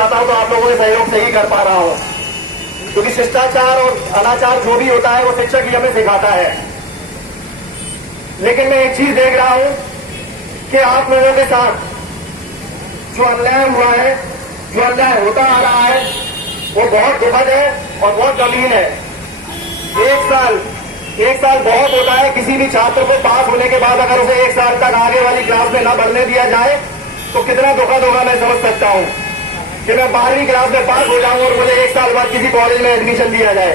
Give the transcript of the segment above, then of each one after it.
चाहता हूं तो आप लोगों के सहयोग से ही कर पा रहा हूं, क्योंकि शिष्टाचार और अनाचार जो भी होता है वो शिक्षक ही हमें सिखाता है। लेकिन मैं एक चीज देख रहा हूं कि आप लोगों के साथ जो अन्याय हुआ है, जो अन्याय होता आ रहा है, वो बहुत दुखद है और बहुत गंभीर है। एक साल बहुत होता है। किसी भी छात्र को पास होने के बाद अगर उसे एक साल तक आगे वाली क्लास में न बढ़ने दिया जाए तो कितना दुखद होगा मैं समझ सकता हूं कि मैं 12वीं क्लास में पास हो जाऊं और मुझे एक साल बाद किसी कॉलेज में एडमिशन दिया जाए।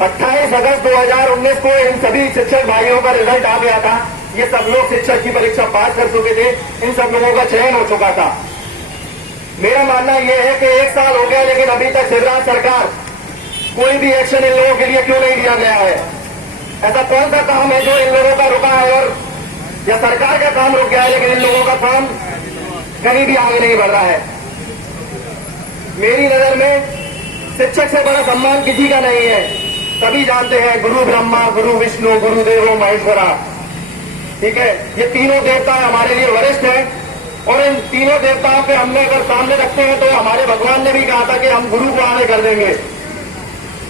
28 अगस्त 2019 को इन सभी शिक्षक भाइयों का रिजल्ट आ गया था। ये सब लोग शिक्षक की परीक्षा पास कर चुके थे, इन सब लोगों का चयन हो चुका था। मेरा मानना यह है कि एक साल हो गया लेकिन अभी तक शिवराज सरकार कोई भी एक्शन इन लोगों के लिए क्यों नहीं लिया गया है? ऐसा कौन सा काम है जो इन लोगों का रुका है? और या सरकार का काम रुक गया है लेकिन इन लोगों का काम कहीं भी आगे नहीं बढ़ रहा है। मेरी नजर में शिक्षक से बड़ा सम्मान किसी का नहीं है। सभी जानते हैं गुरु ब्रह्मा, गुरु विष्णु, गुरुदेवो महेश्वरा, ठीक है, ये तीनों देवता हमारे लिए वरिष्ठ हैं और इन तीनों देवताओं के हमने अगर सामने रखते हैं तो हमारे भगवान ने भी कहा था कि हम गुरु को आगे कर देंगे।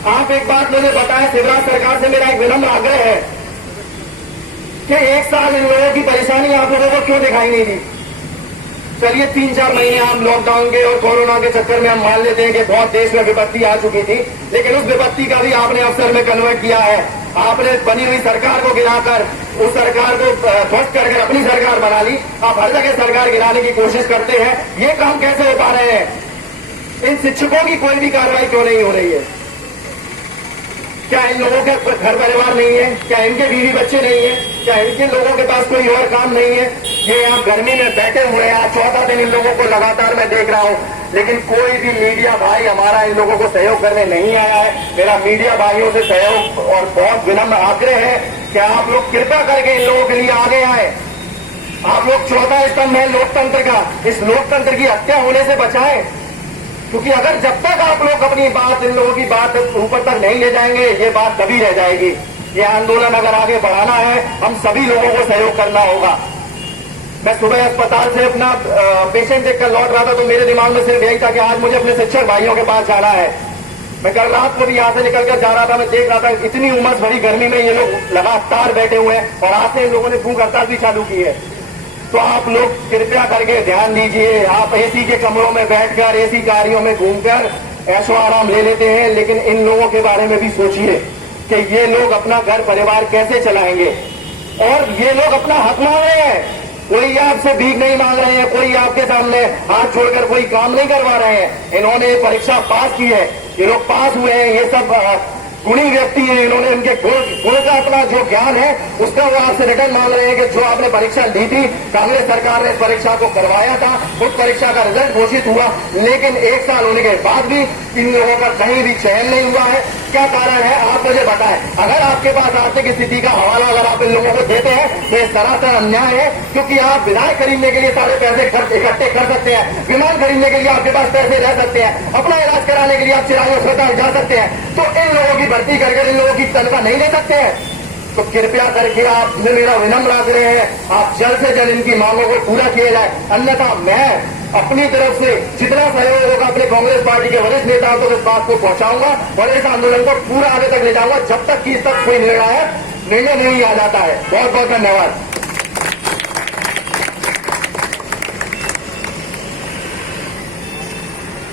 आप एक बात मुझे बताएं, शिवराज सरकार से मेरा एक विनम्र आग्रह है कि एक साल इन लोगों की परेशानी आप लोगों को क्यों दिखाई नहीं दी? चलिए 3-4 महीने हम लॉकडाउन के और कोरोना के चक्कर में हम मान लेते हैं कि बहुत देश में विपत्ति आ चुकी थी, लेकिन उस विपत्ति का भी आपने अवसर में कन्वर्ट किया है। आपने बनी हुई सरकार को गिराकर उस सरकार को ध्वस्त करके अपनी सरकार बना ली। आप हर जगह सरकार गिराने की कोशिश करते हैं। ये काम कैसे हो पा रहे हैं? इन शिक्षकों की कोई भी कार्रवाई क्यों नहीं हो रही है? क्या इन लोगों के घर परिवार नहीं है? क्या इनके बीवी बच्चे नहीं है? क्या इनके लोगों के पास कोई और काम नहीं है? ये यहाँ गर्मी में बैठे हुए हैं। आज 14 दिन इन लोगों को लगातार मैं देख रहा हूँ, लेकिन कोई भी मीडिया भाई हमारा इन लोगों को सहयोग करने नहीं आया है। मेरा मीडिया भाइयों से सहयोग और बहुत विनम्र आग्रह है कि आप लोग कृपया करके इन लोगों के लिए आगे आए। आप लोग चौथा स्तंभ है लोकतंत्र का, इस लोकतंत्र की हत्या होने से बचाएं, क्योंकि अगर जब तक आप लोग अपनी बात, इन लोगों की बात ऊपर तक नहीं ले जाएंगे, ये बात तभी रह जाएगी। ये आंदोलन अगर आगे बढ़ाना है, हम सभी लोगों को सहयोग करना होगा। मैं सुबह अस्पताल से अपना पेशेंट देखकर लौट रहा था तो मेरे दिमाग में सिर्फ यही था कि आज मुझे अपने शिक्षक भाइयों के पास जाना है। मैं कल रात को भी यहाँ से निकलकर जा रहा था, मैं देख रहा था इतनी उमस भरी गर्मी में ये लोग लगातार बैठे हुए हैं और आज से इन लोगों ने भूख हड़ताल भी चालू की है। तो आप लोग कृपया करके ध्यान दीजिए। आप एसी के कमरों में बैठकर, एसी गाड़ियों में घूमकर ऐशो आराम ले लेते हैं, लेकिन इन लोगों के बारे में भी सोचिए कि ये लोग अपना घर परिवार कैसे चलाएंगे। और ये लोग अपना हक मांग रहे हैं, कोई आपसे भीख नहीं मांग रहे हैं, कोई आपके सामने हाथ जोड़कर कोई काम नहीं करवा रहे हैं। इन्होंने परीक्षा पास की है, ये लोग पास हुए हैं, ये सब गुणी व्यक्ति हैं। इन्होंने उनके गुण का अपना जो ज्ञान है उसका वो आपसे रिटर्न मांग रहे हैं कि जो आपने परीक्षा दी थी, कांग्रेस सरकार ने इस परीक्षा को करवाया था, उस परीक्षा का रिजल्ट घोषित हुआ, लेकिन एक साल होने के बाद भी इन लोगों का कहीं भी चयन नहीं हुआ है। क्या कारण है आप मुझे बताएं। अगर आपके पास आर्थिक स्थिति का हवाला अगर आप इन लोगों को देते हैं तो ये सरासर अन्याय है, क्योंकि आप विधायक खरीदने के लिए सारे पैसे इकट्ठे कर सकते हैं, विमान खरीदने के लिए आपके पास पैसे रह सकते हैं, अपना इलाज कराने के लिए आप चिरायु अस्पताल जा सकते हैं, तो इन लोगों की भर्ती करके इन लोगों की तनख्वाह नहीं ले सकते हैं। तो कृपया करके आपसे मेरा विनम्र आग्रह है, आप जल्द से जल्द इनकी मांगों को पूरा किया जाए, अन्यथा मैं अपनी तरफ से जितना सहयोग होगा अपने कांग्रेस पार्टी के वरिष्ठ नेताओं को इस बात को पहुंचाऊंगा और इस आंदोलन को पूरा आगे तक ले जाऊंगा जब तक कि इस तक कोई निर्णय नहीं आ जाता है। बहुत बहुत धन्यवाद।